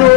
2,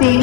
3,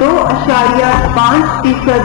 2.5%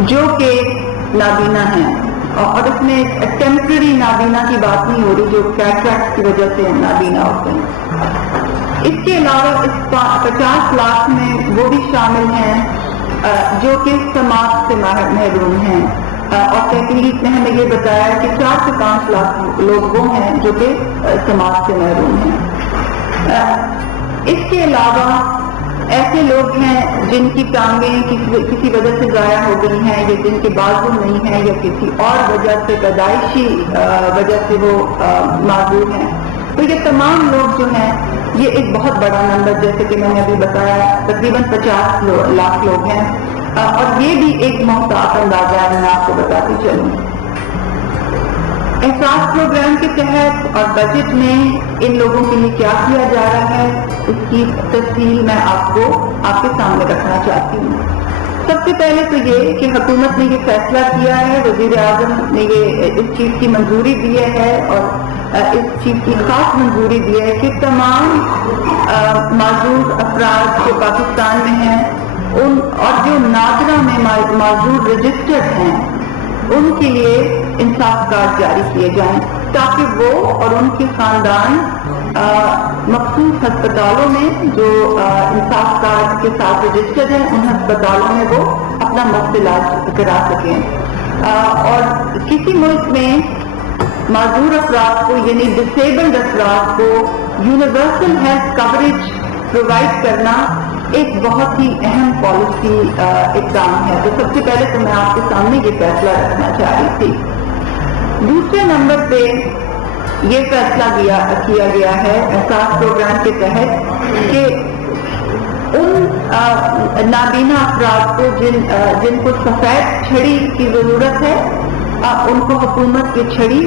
جو کہ نابینا ہیں، اور اس میں ٹیمپرری نابینا کی بات نہیں ہو رہی جو کیٹریکٹ کی وجہ سے نابینا ہوتے ہیں۔ اس کے علاوہ اس 50 لاکھ میں وہ بھی شامل ہیں جو کہ سماعت سے محروم ہیں، اور تحقیق نے ہمیں یہ بتایا کہ 4 سے 5 لاکھ لوگ وہ ہیں جو کہ سماعت سے محروم ہیں۔ اس کے علاوہ ایسے لوگ ہیں جن کی ٹانگیں کسی وجہ سے ضائع ہو گئی ہیں، یا جن کے بازو نہیں ہیں، یا کسی اور وجہ سے پیدائشی وجہ سے وہ معذور ہیں۔ تو یہ تمام لوگ جو ہیں یہ ایک بہت بڑا نمبر، جیسے کہ میں نے ابھی بتایا، تقریباً 50 لاکھ لوگ ہیں، اور یہ بھی ایک محتاط اندازہ ہے، میں آپ کو بتاتی چلوں۔ احساس پروگرام کے تحت اور بجٹ میں ان لوگوں کے لیے کیا کیا جا رہا ہے، اس کی تفصیل میں آپ کے سامنے رکھنا چاہتی ہوں۔ سب سے پہلے تو یہ کہ حکومت نے یہ فیصلہ کیا ہے، وزیر اعظم نے اس چیز کی منظوری دی ہے، اور اس چیز کی خاص منظوری دی ہے کہ تمام معذور افراد جو پاکستان میں ہیں اور جو نادرہ میں معذور رجسٹرڈ ہیں، ان کے لیے انصاف کارڈ جاری کیے جائیں، تاکہ وہ اور ان کے خاندان مخصوص ہسپتالوں میں جو انصاف کارڈ کے ساتھ رجسٹرڈ ہیں، ان ہسپتالوں میں وہ اپنا مفت علاج کرا سکیں۔ اور کسی ملک میں معذور افراد کو، یعنی ڈسیبلڈ افراد کو، یونیورسل ہیلتھ کوریج پرووائڈ کرنا ایک بہت ہی اہم پالیسی اقدام ہے۔ تو سب سے پہلے تو میں آپ کے سامنے یہ فیصلہ رکھنا چاہ رہی تھی۔ دوسرے نمبر پہ یہ فیصلہ کیا گیا ہے احساس پروگرام کے تحت کہ ان نابینا افراد کو جن کو سفید چھڑی کی ضرورت ہے، ان کو حکومت کی چھڑی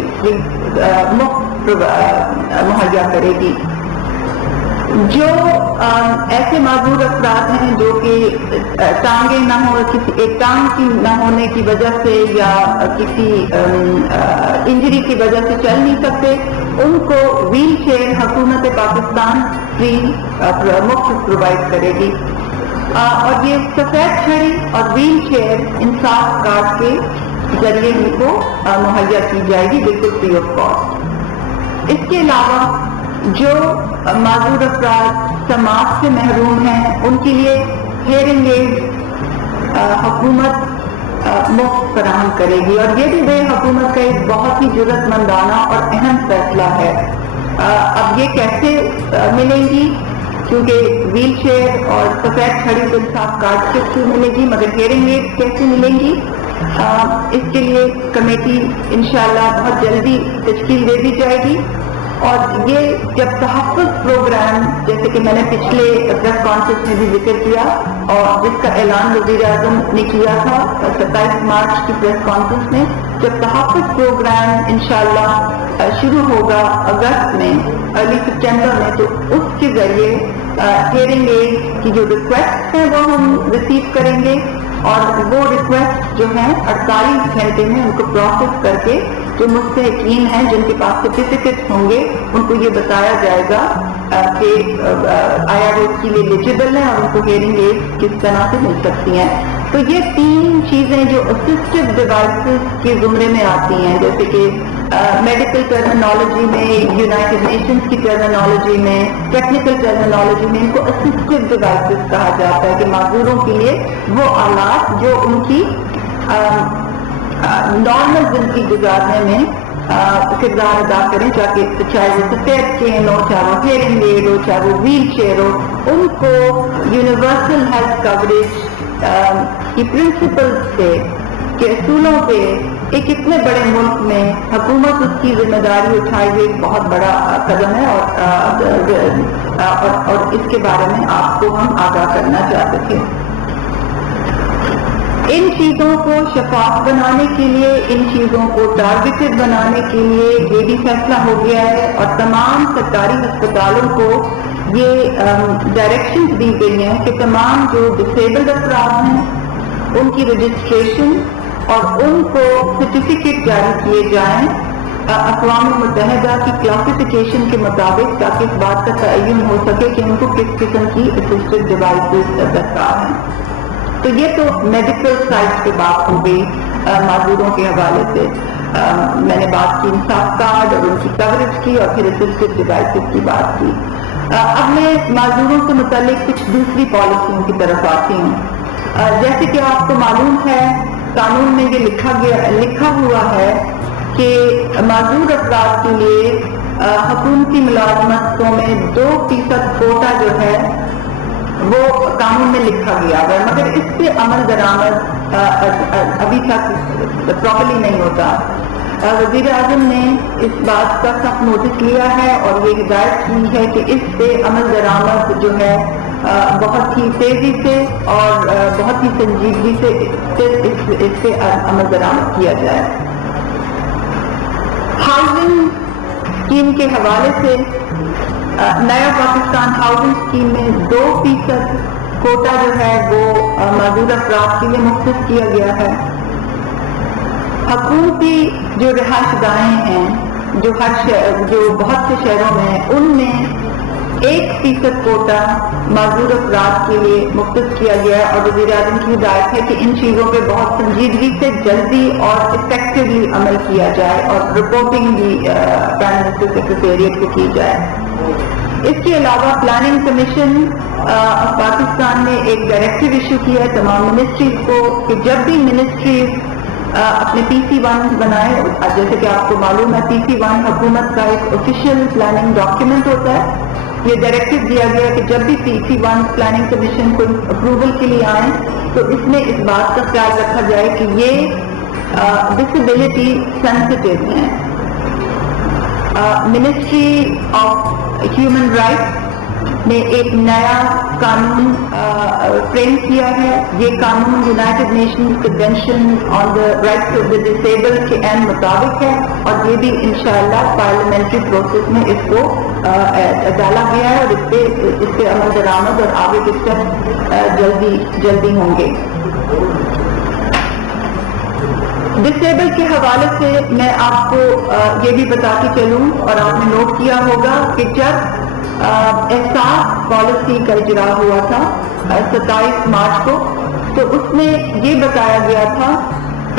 مفت مہیا کرے گی۔ جو ایسے معذور افراد ہیں جو کہ ٹانگیں نہ ہو، کسی ایک ٹانگ کی نہ ہونے کی وجہ سے یا کسی انجری کی وجہ سے چل نہیں سکتے، ان کو ویل چیئر حکومت پاکستان فری مفت پرووائڈ کرے گی، اور یہ سفید چھڑی اور ویل چیئر انصاف کارڈ کے ذریعے ان کو مہیا کی جائے گی، بالکل فری آف کاسٹ۔ اس کے علاوہ جو معذور افراد سماعت سے محروم ہیں، ان کے لیے ہیئرنگ ایڈ حکومت مفت فراہم کرے گی، اور یہ بھی حکومت کا ایک بہت ہی جرأت مندانہ اور اہم فیصلہ ہے۔ اب یہ کیسے ملیں گی، کیونکہ ویل چیئر اور سفید چھڑی کو انصاف کارڈ کے تھرو ملے گی، مگر ہیئرنگ ایڈ کیسے ملیں گی، اس کے لیے کمیٹی انشاءاللہ بہت جلدی تشکیل دے دی جائے گی۔ اور یہ جب تحفظ پروگرام، جیسے کہ میں نے پچھلے پریس کانفرنس میں بھی ذکر کیا اور جس کا اعلان وزیر اعظم نے کیا تھا 27 مارچ کی پریس کانفرنس میں، جب تحفظ پروگرام انشاءاللہ شروع ہوگا اگست میں، ارلی سپٹمبر میں، تو اس کے ذریعے ہیئرنگ ایڈ کی جو ریکویسٹ ہیں وہ ہم ریسیو کریں گے، اور وہ ریکویسٹ جو ہیں 48 گھنٹے میں ان کو پروسیس کر کے جو مستحقین ہیں جن کے پاس سرٹیفکیٹ ہوں گے ان کو یہ بتایا جائے گا کہ آیا وہ اس کے لیے ایلیجیبل ہیں اور ان کو ہیئرنگ ایڈ کس طرح سے مل سکتی ہیں۔ تو یہ 3 چیزیں جو اسسٹو ڈیوائسز کے زمرے میں آتی ہیں، جیسے کہ میڈیکل ٹرمینالوجی میں، یونائٹڈ نیشنز کی ٹرمینالوجی میں، ٹیکنیکل ٹرمینالوجی میں، ان کو اسسٹو ڈیوائسز کہا جاتا ہے، کہ معذوروں کے لیے وہ آلات جو ان کی نارمل زندگی گزارنے میں کردار ادا کریں، چاہے وہ سفید چین ہو، چاہے وہ ہیئرنگ ایڈ ہو، چاہے وہ ویل چیئر ہو، ان کو یونیورسل ہیلتھ کوریج کی پرنسپل سے، کے اصولوں پہ ایک اتنے بڑے ملک میں حکومت اس کی ذمہ داری اٹھائے ہوئے ایک بہت بڑا قدم ہے، اور اس کے بارے میں آپ کو ہم آگاہ کرنا چاہتے تھے۔ ان چیزوں کو شفاف بنانے کے لیے، ان چیزوں کو ٹارگیٹڈ بنانے کے لیے یہ بھی فیصلہ ہو گیا ہے، اور تمام سرکاری ہسپتالوں کو یہ ڈائریکشنز دی گئی ہیں کہ تمام جو ڈسیبلڈ افراد ہیں ان کی رجسٹریشن اور ان کو سرٹیفکیٹ جاری کیے جائیں اقوام متحدہ کی کلاسیفیکیشن کے مطابق، تاکہ اس بات کا تعین ہو سکے کہ ان کو کس قسم کی اسسٹڈ ڈیوائسز درکار ہیں۔ تو یہ تو میڈیکل سائڈ پہ بات ہو گئی معذوروں کے حوالے سے. میں نے بات کی انصاف کارڈ اور ان کی کوریج کی اور پھر اسسٹڈ ڈیوائسز کی بات کی. اب میں معذوروں سے متعلق کچھ دوسری پالیسیوں کی طرف آتی ہوں. جیسے کہ آپ کو معلوم ہے قانون میں یہ لکھا ہوا ہے کہ معذور افراد کے لیے حکومتی ملازمتوں میں 2% کوٹا جو ہے وہ قانون میں لکھا گیا ہے، مگر اس پہ عمل درآمد ابھی تک پراپرلی نہیں ہوتا. وزیر اعظم نے اس بات کا سخت نوٹس لیا ہے اور یہ ہدایت کی ہے کہ اس پہ عمل درآمد جو ہے بہت ہی تیزی سے اور بہت ہی سنجیدگی سے اس پہ عمل درآمد کیا جائے. ہاؤسنگ اسکیم کے حوالے سے نیا پاکستان ہاؤسنگ اسکیم میں 2% کوٹا جو ہے وہ معذور افراد کے لیے مختص کیا گیا ہے. حکومتی جو رہائش گاہیں ہیں جو بہت سے شہروں میں ہیں ان میں 1% کوٹا معذور افراد کے لیے مختص کیا گیا ہے اور وزیر اعظم کی ہدایت ہے کہ ان چیزوں پہ بہت سنجیدگی سے جلدی اور افیکٹولی عمل کیا جائے اور رپورٹنگ بھی پرائم منسٹر سیکریٹریٹ کو کی جائے. اس کے علاوہ پلاننگ کمیشن پاکستان نے ایک ڈائریکٹیو ایشو کیا ہے تمام منسٹریز کو کہ جب بھی منسٹریز اپنے PC1 بنائے، جیسے کہ آپ کو معلوم ہے PC1 حکومت کا ایک آفیشیل پلاننگ ڈاکیومنٹ ہوتا ہے. یہ ڈائریکٹیو دیا گیا کہ جب بھی PC1 پلاننگ کمیشن کو اپروول کے لیے آئیں تو اس میں اس بات کا خیال رکھا جائے کہ یہ ڈسیبلٹی سینسٹیو ہیں. منسٹری آف ہیومن رائٹس نے ایک نیا قانون فریم کیا ہے. یہ قانون United nations convention on the rights of the disabled کے عین مطابق ہے اور یہ بھی انشاءاللہ پارلیمنٹری پروسیس میں اس کو ڈالا گیا ہے اور اس پہ عمل درآمد اور آگے کے اسٹیپ جلدی ہوں گے. ڈسیبل کے حوالے سے میں آپ کو یہ بھی بتاتی چلوں اور آپ نے نوٹ کیا ہوگا کہ جب احساس پالیسی کا اجرا ہوا تھا 27 مارچ کو تو اس میں یہ بتایا گیا تھا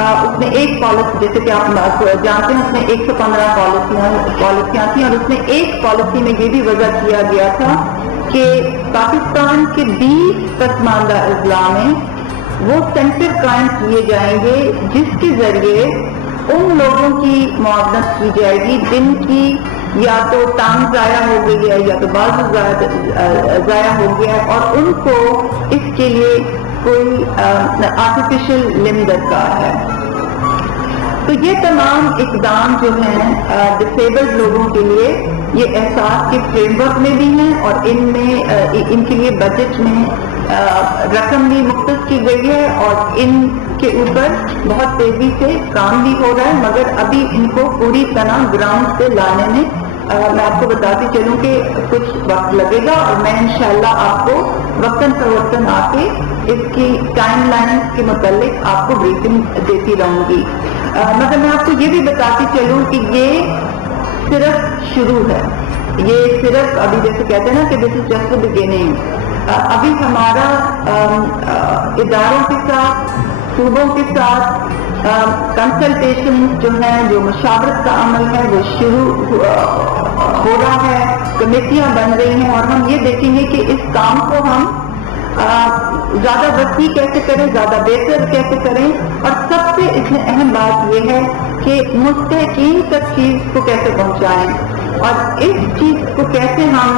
اس میں ایک پالیسی جیسے کہ آپ جانتے ہیں اس میں 115 پالیسیاں تھیں اور اس میں ایک پالیسی میں یہ بھی وضع کیا گیا تھا کہ پاکستان کے 20 پسماندہ اضلاع میں وہ سینٹر قائم کیے جائیں گے جس کے ذریعے ان لوگوں کی معاونت کی جائے گی جن کی یا تو ٹانگ ضائع ہو گئی ہے یا تو بازو ضائع ہو گیا ہے اور ان کو اس کے لیے کوئی آرٹیفیشل لمب درکار ہے. تو یہ تمام اقدام جو ہیں ڈسیبلڈ لوگوں کے لیے یہ احساس کے فریم ورک میں بھی ہیں اور ان کے لیے بجٹ میں رقم بھی مختص کی گئی ہے اور ان کے اوپر بہت تیزی سے کام بھی ہو رہا ہے مگر ابھی ان کو پوری طرح گراؤنڈ سے لانے میں میں آپ کو بتاتی چلوں کہ کچھ وقت لگے گا اور میں انشاءاللہ آپ کو وقتاً فوقتاً آ کے اس کی ٹائم لائن کے متعلق آپ کو بریفنگ دیتی رہوں گی. مگر میں آپ کو یہ بھی بتاتی چلوں کہ یہ صرف شروع ہے. یہ صرف ابھی جیسے کہتے ہیں نا کہ دس از جسٹ دی بگننگ. ابھی ہمارا اداروں کے ساتھ صوبوں کے ساتھ کنسلٹیشن جو ہیں جو مشاورت کا عمل ہے وہ شروع ہو رہا ہے. کمیٹیاں بن رہی ہیں اور ہم یہ دیکھیں گے کہ اس کام کو ہم زیادہ وسیع کیسے کریں، زیادہ بہتر کیسے کریں اور سب سے اس میں اہم بات یہ ہے کہ مستحقین تک چیز کو کیسے پہنچائیں اور اس چیز کو کیسے ہم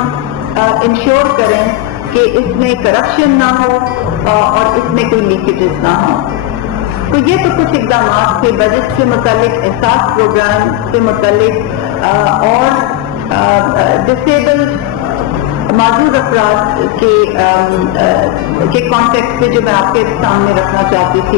انشور کریں کہ اس میں کرپشن نہ ہو اور اس میں کوئی لیکیجز نہ ہو. تو یہ تو کچھ اقدامات تھے بجٹ سے متعلق، احساس پروگرام سے متعلق اور ڈسیبل معذور افراد کے کانٹیکٹ پہ جو میں آپ کے سامنے رکھنا چاہتی تھی.